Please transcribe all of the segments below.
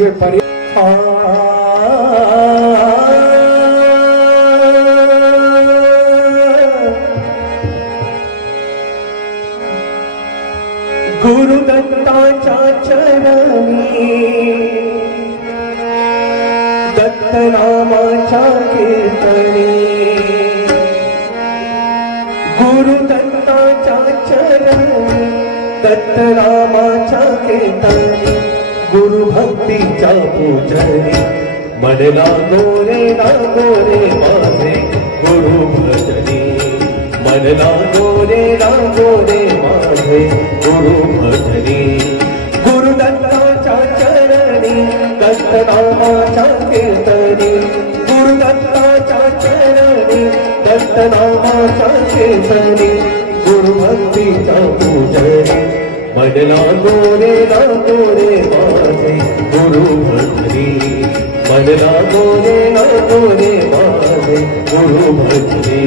गुरु दत्ताच्या चरणी दत्त नामाच्या कीर्तनी गुरु दत्ताच्या चरणी दत्त नामाच्या कीर्तनी गुरु भक्तीच्या पूजनी मन लागोरे माझे गुरु भजनी मन लागोरे माझे गुरु भजनी गुरु दत्ताच्या चरणी दत्त नामाच्या कीर्तनी गुरु दत्ताच्या चरणी दत्त नामाच्या कीर्तनी गुरु भक्तीच्या पूजनी मन लागोरे माझे गुरु भजनी मन लागोरे माझे गुरु भजनी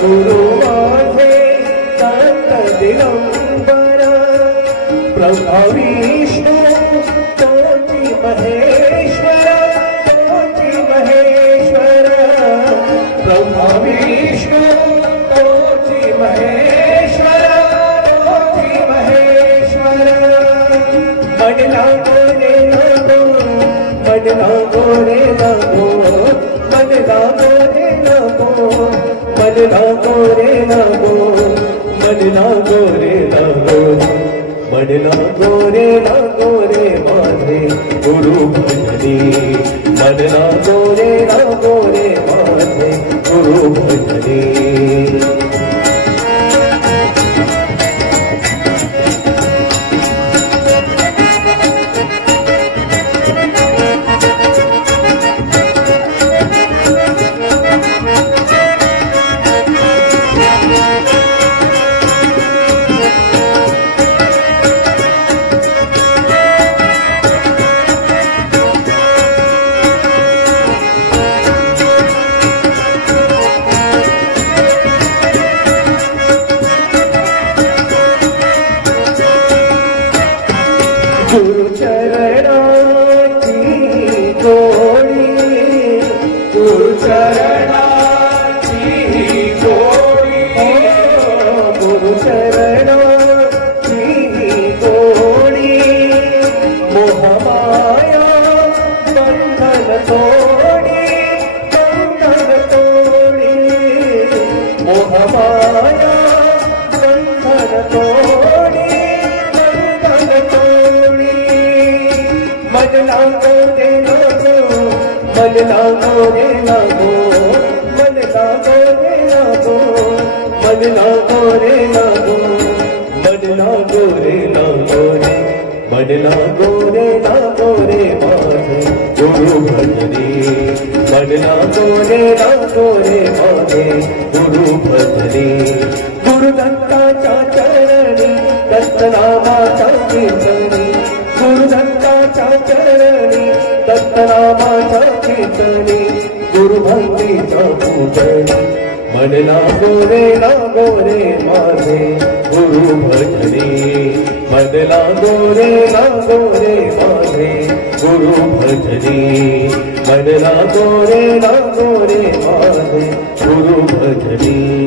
गुरु माझे दत्त दिगंबर ब्रह्मा विष्णु तोची महेश्वर ब्रह्मा विष्णु तोची महेश्वर मन लागोरे लागो मन लागोरे लागो मन लागोरे लागो मन लागोरे लागो मन लागोरे लागो मन लागोरे माझे गुरु भजनी मन लागोरे माझे गुरु भजनी गुरु चरणाची जोडी गुरु चरणाची जोडी गुरु चरणाची जोडी मोहमाया बंधन तोडी मोहमाया बंधन तोडी मन लागोरे लागो मन लागोरे लागो मन लागोरे लागो मन लागोरे लागो मन लागोरे लागोरे मन लागोरे माझे गुरु भजनी मन लागोरे माझे गुरु भजनी गुरु दत्ताच्या चरणी दत्त नामाच्या कीर्तनी गुरु दत्ताच्या चरणी दत्त नामाच्या कीर्तनी गुरु भक्तीच्या पूजनी मन लागोरे माझे गुरु भजनी मन लागोरे माझे गुरु भजनी मन लागोरे माझे गुरु भजनी।